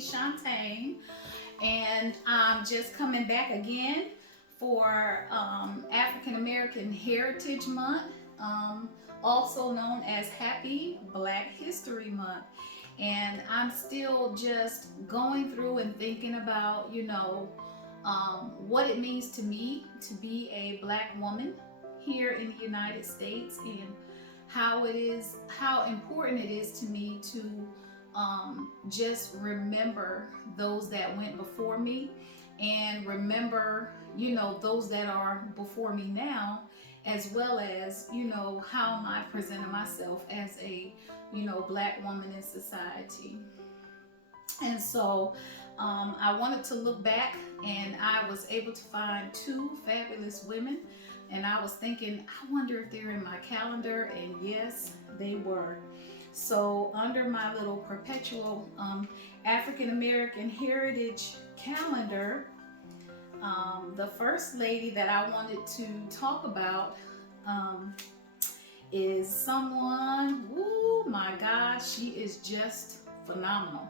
Shantae, and I'm just coming back again for African American Heritage Month, um, also known as Happy Black History Month. And I'm still just going through and thinking about, what it means to me to be a black woman here in the United States, and how important it is to me to just remember those that went before me, and remember, those that are before me now, as well as, how am I presenting myself as a, black woman in society. And so I wanted to look back, and I was able to find two fabulous women. And I was thinking, I wonder if they're in my calendar. And yes, they were. So, under my little perpetual African American Heritage calendar, the first lady that I wanted to talk about um, is someone, oh my gosh, she is just phenomenal.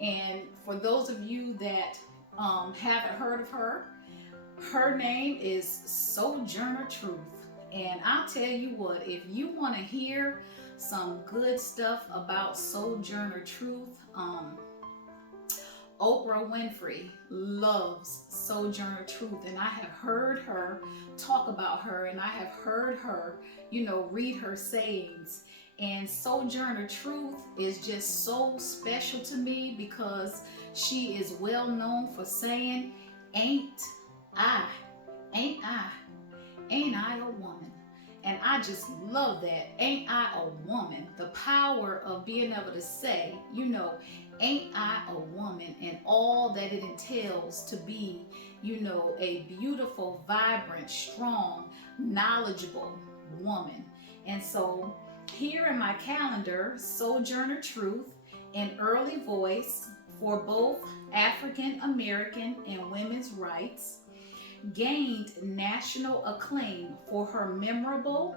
And for those of you that haven't heard of her, her name is Sojourner Truth. And I'll tell you what, if you want to hear some good stuff about Sojourner Truth, Oprah Winfrey loves Sojourner Truth, and I have heard her talk about her, and I have heard her, read her sayings. And Sojourner Truth is just so special to me because she is well known for saying, ain't I, ain't I, ain't I a woman? And I just love that. Ain't I a woman? The power of being able to say, ain't I a woman, and all that it entails to be, a beautiful, vibrant, strong, knowledgeable woman. And so here in my calendar, Sojourner Truth, an early voice for both African American and women's rights, gained national acclaim for her memorable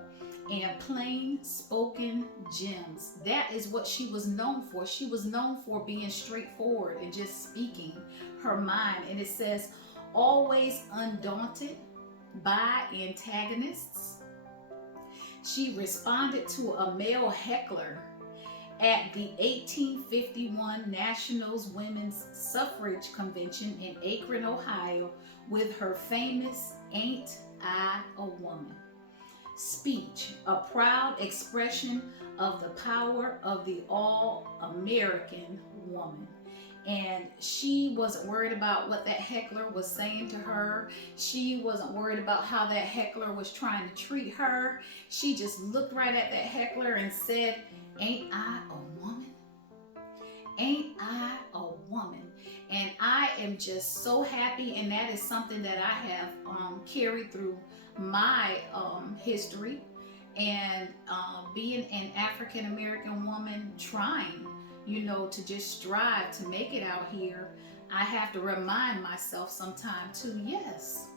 and plain spoken gems. That is what she was known for. She was known for being straightforward and just speaking her mind. And it says, always undaunted by antagonists, she responded to a male heckler at the 1851 National Women's Suffrage Convention in Akron, Ohio, with her famous Ain't I a Woman speech, a proud expression of the power of the all-American woman. And she wasn't worried about what that heckler was saying to her. She wasn't worried about how that heckler was trying to treat her. She just looked right at that heckler and said, ain't I a woman? Ain't I a woman? And I am just so happy, and that is something that I have carried through my history, and being an African American woman trying, to just strive to make it out here. I have to remind myself sometime too, yes,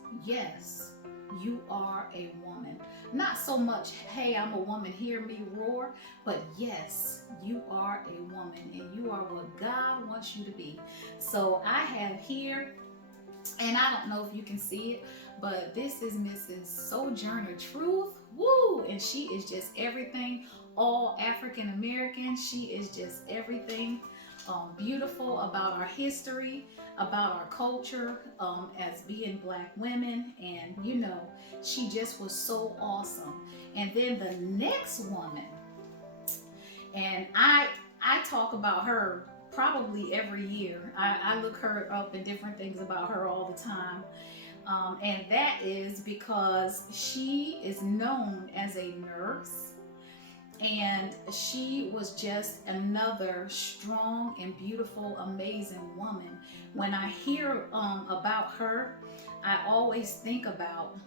you are a woman. Not so much, hey, I'm a woman, hear me roar, but yes, you are a woman, and you are what God wants you to be. So I have here, and I don't know if you can see it, but this is Mrs. Sojourner Truth. Woo! And she is just everything, all African American. She is just everything beautiful about our history, about our culture, as being black women. And she just was so awesome. And then the next woman, and I talk about her probably every year. I look her up and different things about her all the time. And that is because she is known as a nurse, and she was just another strong and beautiful, amazing woman. When I hear about her, I always think about,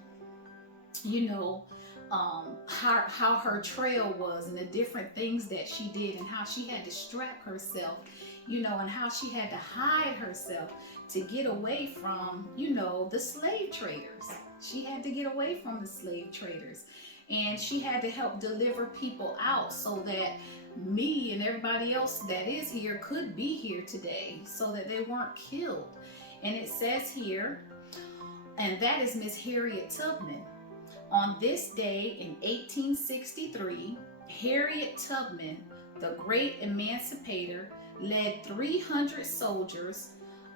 how her trail was, and the different things that she did, and how she had to strap herself, and how she had to hide herself to get away from, the slave traders. She had to get away from the slave traders, and she had to help deliver people out so that me and everybody else that is here could be here today so that they weren't killed. And it says here, and that is Miss Harriet Tubman. On this day in 1863, Harriet Tubman, the great emancipator, led 300 soldiers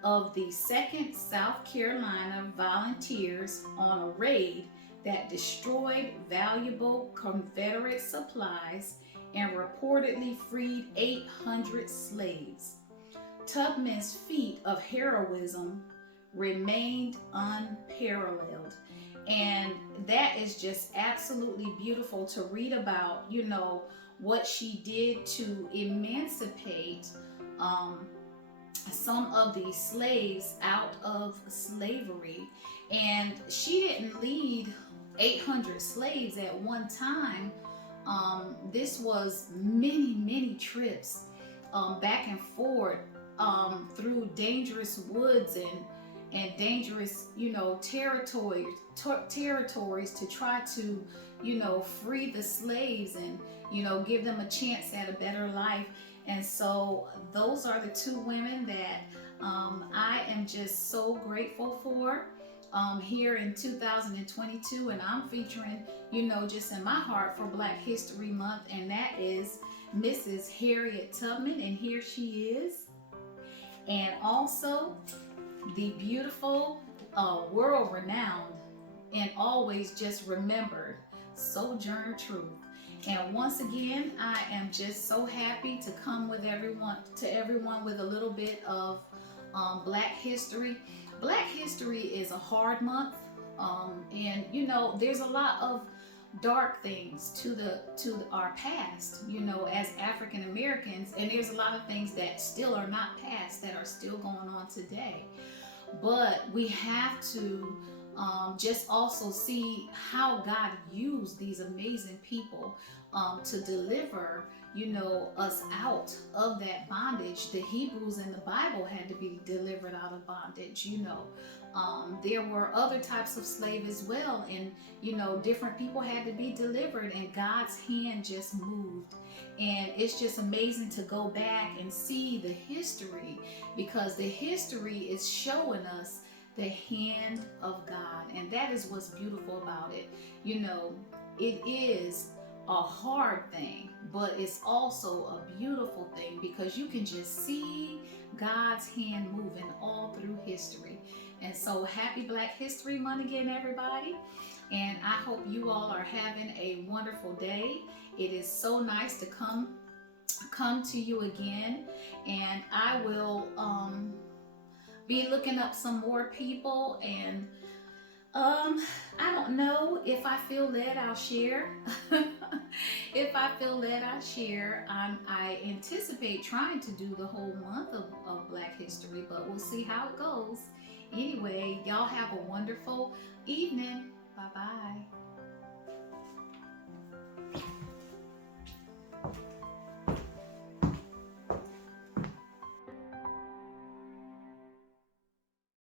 of the 2nd South Carolina Volunteers on a raid that destroyed valuable Confederate supplies and reportedly freed 800 slaves. Tubman's feat of heroism remained unparalleled. And that is just absolutely beautiful to read about, what she did to emancipate some of the slaves out of slavery. And she didn't lead 800 slaves at one time. This was many trips back and forth through dangerous woods and dangerous, territories to try to, free the slaves and, give them a chance at a better life. And so those are the two women that I am just so grateful for here in 2022. And I'm featuring, just in my heart for Black History Month. And that is Mrs. Harriet Tubman. And here she is. And also the beautiful, world-renowned, and always just remembered Sojourner Truth. And once again, I am just so happy to come with everyone with a little bit of Black history. Black history is a hard month, and there's a lot of dark things to our past, as African Americans, and there's a lot of things that still are not past that are still going on today. But we have to just also see how God used these amazing people to deliver, us out of that bondage. The Hebrews in the Bible had to be delivered out of bondage. There were other types of slave as well, and different people had to be delivered, and God's hand just moved. And it's just amazing to go back and see the history, because the history is showing us the hand of God. And that is what's beautiful about it. It is a hard thing, but it's also a beautiful thing, because you can just see God's hand moving all through history. And so happy Black History Month again, everybody. And I hope you all are having a wonderful day. It is so nice to come to you again. And I will be looking up some more people, and I don't know, if I feel led, I'll share. If I feel led, I'll share. I anticipate trying to do the whole month of Black History, but we'll see how it goes. Anyway, y'all have a wonderful evening. Bye-bye.